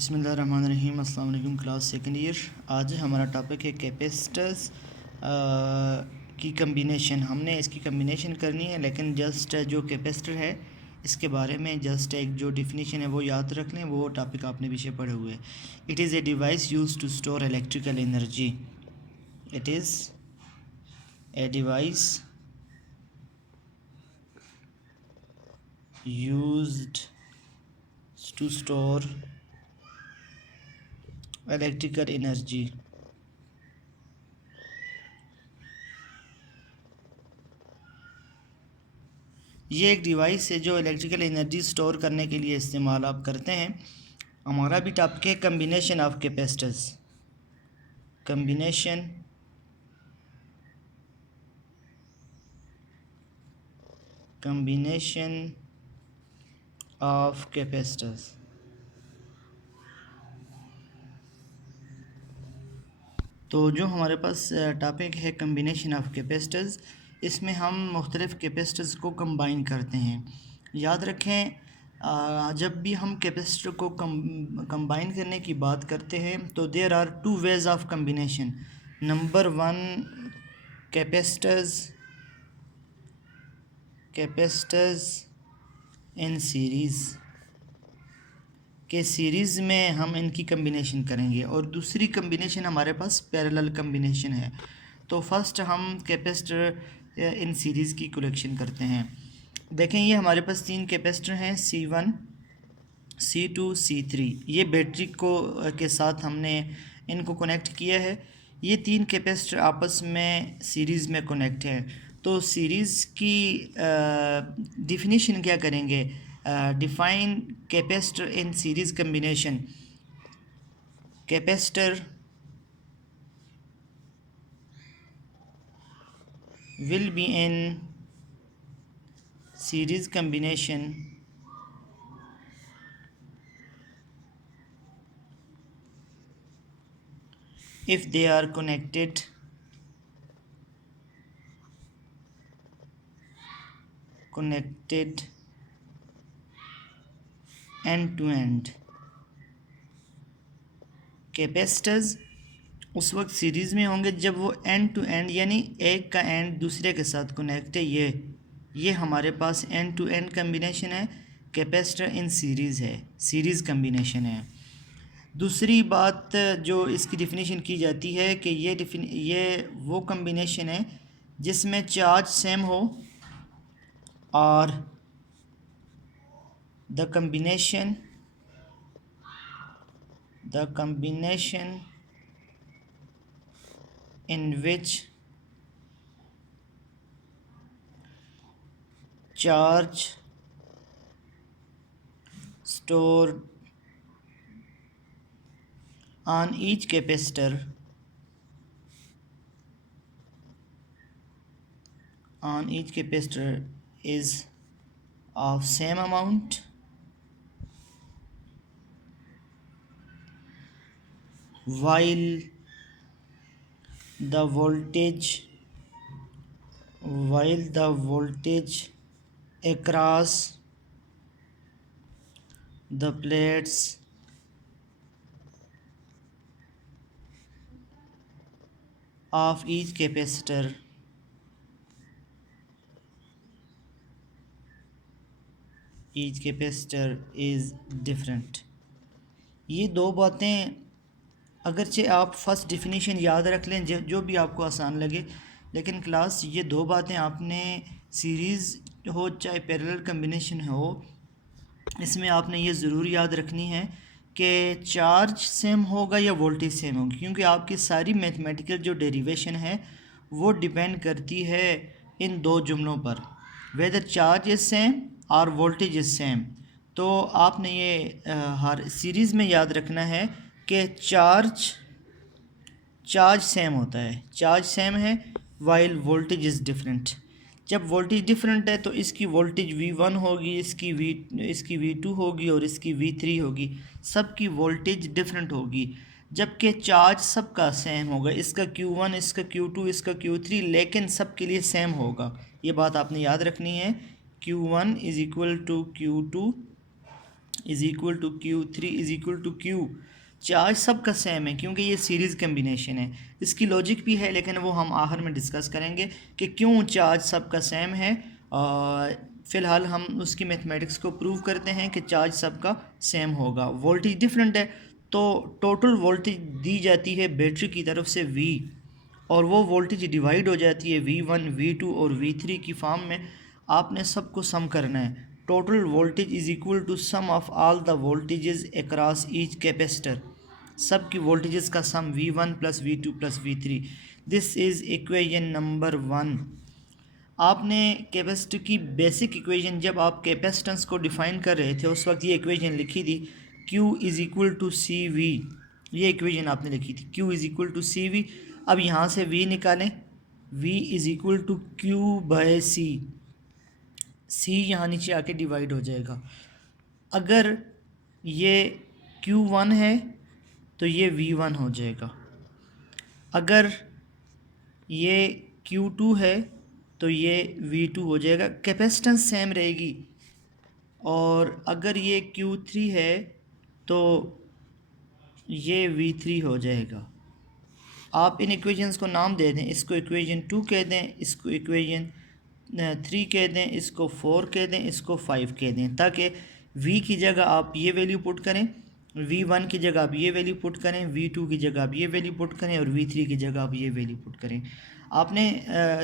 बिस्मिल्लाहिर्रहमानिर्रहीम। अस्सलाम वालेकुम क्लास सेकंड ईयर। आज हमारा टॉपिक है कैपेसिटर्स की कम्बिनेशन। हमने इसकी कम्बिनेशन करनी है, लेकिन जस्ट जो कैपेसिटर है इसके बारे में जस्ट एक जो डिफिनीशन है वो याद रख लें। वो टॉपिक आपने पीछे पढ़े हुए। It is a device use to store electrical energy. It is a device used to store electrical energy। ये एक डिवाइस है जो इलेक्ट्रिकल एनर्जी स्टोर करने के लिए इस्तेमाल आप करते हैं। हमारा भी टॉपिक है combination of capacitors. Combination of capacitors. तो जो हमारे पास टॉपिक है कम्बिनेशन ऑफ कैपेसिटर्स, इसमें हम मुख्तलिफ़ कैपेसिटर्स को कंबाइन करते हैं। याद रखें, जब भी हम कैपेसिटर को कंबाइन करने की बात करते हैं तो there are two ways of combination. Number one, capacitors in series के सीरीज़ में हम इनकी कम्बिनेशन करेंगे, और दूसरी कम्बिनेशन हमारे पास पैरेलल कम्बिनेशन है। तो फर्स्ट हम कैपेसिटर इन सीरीज़ की कलेक्शन करते हैं। देखें, ये हमारे पास तीन कैपेसिटर हैं, C1, C2, C3। ये बैटरी को के साथ हमने इनको कनेक्ट किया है। ये तीन कैपेसिटर आपस में सीरीज़ में कनेक्ट हैं। तो सीरीज़ की डिफिनीशन क्या करेंगे? Define capacitor in series combination. Capacitor will be in series combination if they are connected end to end। Capacitors उस वक्त सीरीज़ में होंगे जब वो एंड टू एंड, यानी एक का एंड दूसरे के साथ कनेक्ट है। ये हमारे पास एंड टू एंड कम्बिनेशन है। कैपेसिटर इन सीरीज़ है, सीरीज़ कम्बिनेशन है। दूसरी बात जो इसकी डिफिनीशन की जाती है कि ये वो कम्बिनेशन है जिसमें चार्ज सेम हो, और the combination in which charge stored on each capacitor is of same amount while the voltage across the plates of each capacitor is different। ये दो बातें अगरचे आप फर्स्ट डिफिनीशन याद रख लें, जो भी आपको आसान लगे, लेकिन क्लास ये दो बातें आपने सीरीज़ हो चाहे पैरेलल कम्बिनेशन हो, इसमें आपने ये ज़रूर याद रखनी है कि चार्ज सेम होगा या वोल्टेज सेम होगी, क्योंकि आपकी सारी मैथमेटिकल जो डेरिवेशन है वो डिपेंड करती है इन दो जुमलों पर, वेदर चार्ज इज़ सेम और वोल्टेज इज़ सेम। तो आपने ये हर सीरीज़ में याद रखना है कि चार्ज सेम होता है, चार्ज सेम है, वाइल वोल्टेज इज़ डिफरेंट। जब वोल्टेज डिफरेंट है तो इसकी वोल्टेज V1 होगी, इसकी V2 होगी और इसकी V3 होगी। सबकी वोल्टेज डिफरेंट होगी, जबकि चार्ज सबका सेम होगा, इसका Q1, इसका Q2, इसका Q3, लेकिन सबके लिए सेम होगा। ये बात आपने याद रखनी है। Q1 is equal to Q2 is equal to Q, 3 is equal to Q. Charge सब का सेम है क्योंकि ये सीरीज़ कम्बिनेशन है। इसकी लॉजिक भी है लेकिन वो हम आखिर में डिस्कस करेंगे कि क्यों चार्ज सब का सेम है। फ़िलहाल हम उसकी मैथमेटिक्स को प्रूव करते हैं कि चार्ज सब का सेम होगा। वोल्टेज डिफरेंट है तो टोटल वोल्टेज दी जाती है बैटरी की तरफ से V, और वो वोल्टेज डिवाइड हो जाती है V1, V2 और V3 की फॉर्म में। आपने सबको सम करना है। Total voltage is equal to sum of all the voltages across each capacitor. सब की वोल्टेजेस का sum V1 plus V2 plus V3। This is equation number 1। आपने कैपेसिटर की बेसिक इक्वेशन जब आप कैपेसिटेंस को डिफ़ाइन कर रहे थे उस वक्त ये इक्वेशन लिखी थी, Q is equal to C V. ये इक्वेशन आपने लिखी थी, Q is equal to C V. अब यहाँ से V निकालें, V is equal to Q by C. C यहाँ नीचे आके डिवाइड हो जाएगा। अगर ये Q1 है तो ये V1 हो जाएगा। अगर ये Q2 है तो ये V2 हो जाएगा। कैपेसिटेंस सेम रहेगी। और अगर ये Q3 है तो ये V3 हो जाएगा। आप इन इक्वेशंस को नाम दे दें। इसको इक्वेशन 2 कह दें, इसको इक्वेशन 3 कह दें, इसको 4 कह दें, इसको 5 कह दें, ताकि V की जगह आप ये वैल्यू पुट करें, V1 की जगह आप ये वैल्यू पुट करें, V2 की जगह आप ये वैल्यू पुट करें और V3 की जगह आप ये वैल्यू पुट करें। आपने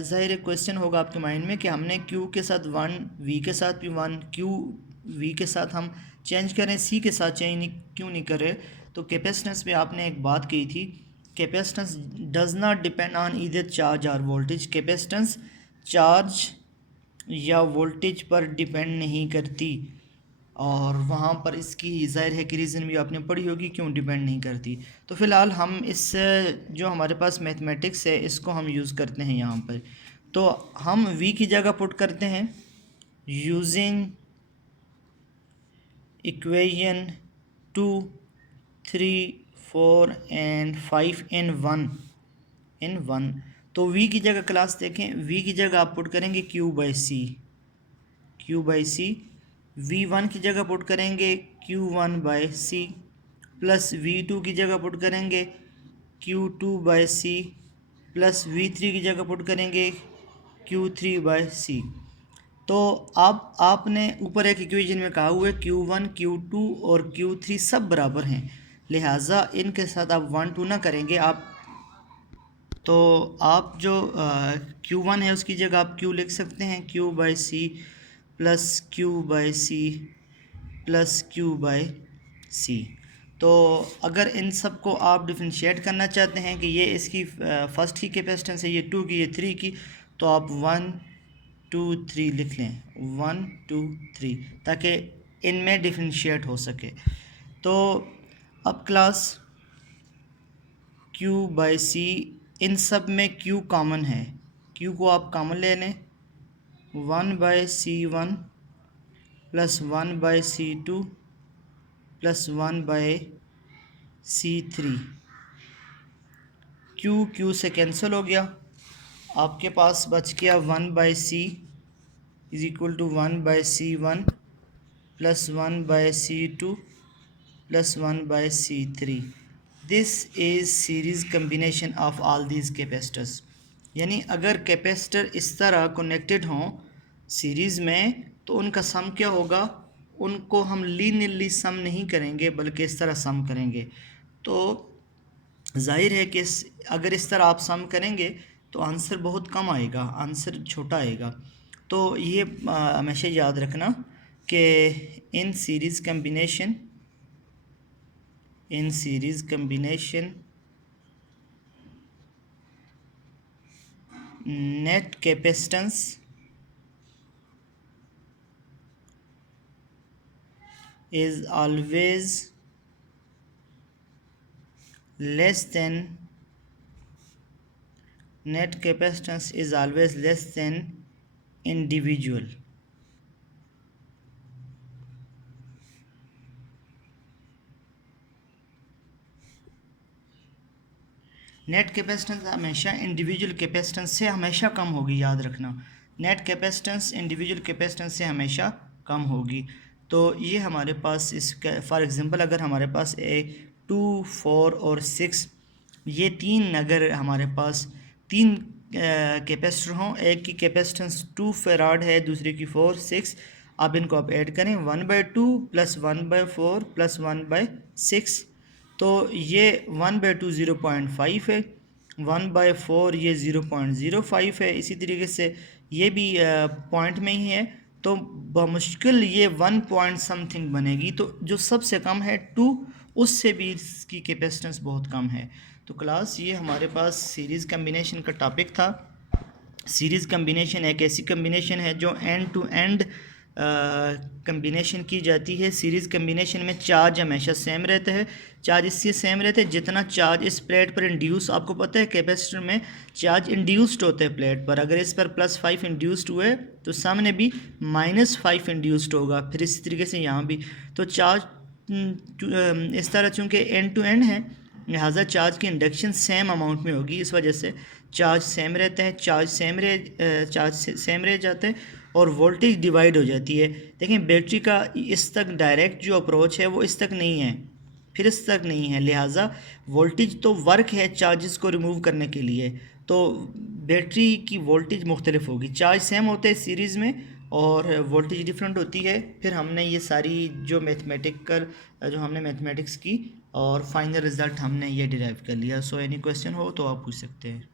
ज़ाहिर क्वेश्चन होगा आपके माइंड में कि हमने Q के साथ 1, V के साथ भी 1, Q V के साथ हम चेंज करें, C के साथ चेंज नहीं क्यों नहीं कर रहे। तो कैपेसिटेंस पे आपने एक बात कही थी, capacitance does not depend on either charge और वोल्टेज। कैपेसिटेंस चार्ज या वोल्टेज पर डिपेंड नहीं करती, और वहाँ पर इसकी ज़ाहिर है कि रीज़न भी आपने पढ़ी होगी क्यों डिपेंड नहीं करती। तो फ़िलहाल हम इस जो हमारे पास मैथमेटिक्स है इसको हम यूज़ करते हैं यहाँ पर। तो हम V की जगह पुट करते हैं using equation 2, 3, 4 and 5 in one. तो V की जगह क्लास देखें, V की जगह आप पुट करेंगे Q बाई सी। V1 की जगह पुट करेंगे Q1 by C, plus V2 की जगह पुट करेंगे Q2 by C, plus V3 की जगह पुट करेंगे Q3 बाई सी। तो आपने ऊपर एक इक्वेशन में कहा हुआ है Q1, Q2 और Q3 सब बराबर हैं, लिहाजा इनके साथ आप 1, 2 ना करेंगे। आप जो Q1 है उसकी जगह आप Q लिख सकते हैं, Q by C plus Q by C plus Q by C. तो अगर इन सब को आप डिफरेंशिएट करना चाहते हैं कि ये इसकी फर्स्ट की कैपेसिटेंस है, ये 2 की, ये 3 की, तो आप 1, 2, 3 लिख लें, 1, 2, 3, ताकि इनमें डिफरेंशिएट हो सके। तो अब क्लास Q बाई सी, इन सब में Q कॉमन है, Q को आप कॉमन ले लें, 1 by C1 plus 1 by C2 plus 1 by C3। Q से कैंसिल हो गया, आपके पास बच गया 1 by C is equal to 1 by C1 plus 1 by C2 plus 1 by C3। This is series combination of all these capacitors. यानी अगर capacitor इस तरह कनेक्टेड हों सीरीज़ में तो उनका सम क्या होगा, उनको हम लीनियरली सम नहीं करेंगे बल्कि इस तरह सम करेंगे। तो जाहिर है कि अगर इस तरह आप सम करेंगे तो आंसर बहुत कम आएगा, आंसर छोटा आएगा। तो ये हमेशा याद रखना कि in series combination net capacitance is always less than net capacitance is always less than individual। Net capacitance हमेशा इंडिविजुअल कैपेसिटेंस से हमेशा कम होगी, याद रखना। नेट कैपेसिटेंस इंडिविजुअल कैपेसिटेंस से हमेशा कम होगी। तो ये हमारे पास इसका फॉर एग्ज़ाम्पल अगर हमारे पास 2, 4 और 6 ये तीन अगर हमारे पास तीन कैपेसिटर हों, एक की कैपेसिटेंस 2 फेराड है, दूसरे की 4, 6, आप इनको आप ऐड करें 1/2 प्लस 1/4 प्लस 1/6, तो ये 1/2 0.5 है, 1/4 ये 0.05 है, इसी तरीके से ये भी पॉइंट में ही है, तो बमुश्किल ये 1 पॉइंट समथिंग बनेगी। तो जो सबसे कम है 2, उससे भी इसकी कैपेसिटेंस बहुत कम है। तो क्लास ये हमारे पास सीरीज़ कम्बिनेशन का टॉपिक था। सीरीज़ कम्बिनेशन एक ऐसी कम्बिनेशन है जो एंड टू एंड कम्बिनेशन की जाती है। सीरीज़ कम्बिनेशन में चार्ज हमेशा सेम रहता है, चार्ज इससे सेम रहता है जितना चार्ज इस प्लेट पर इंड्यूस, आपको पता है कैपेसिटर में चार्ज इंड्यूस्ड होते हैं प्लेट पर, अगर इस पर +5 इंड्यूस्ड हुए तो सामने भी -5 इंड्यूस्ड होगा, फिर इसी तरीके से यहाँ भी। तो चार्ज इस तरह चूँकि एंड टू एंड है, लिहाजा चार्ज की इंडक्शन सेम अमाउंट में होगी, इस वजह से चार्ज सेम रहता है, चार्ज सेम रह जाता है और वोल्टेज डिवाइड हो जाती है। देखें बैटरी का इस तक डायरेक्ट जो अप्रोच है वो इस तक नहीं है, फिर इस तक नहीं है, लिहाजा वोल्टेज तो वर्क है चार्जेस को रिमूव करने के लिए, तो बैटरी की वोल्टेज मुख्तलिफ होगी। चार्ज सेम होते हैं सीरीज़ में और वोल्टेज डिफरेंट होती है। फिर हमने ये सारी जो हमने मैथमेटिक्स की और फाइनल रिज़ल्ट हमने ये डिराइव कर लिया। सो एनी क्वेश्चन हो तो आप पूछ सकते हैं।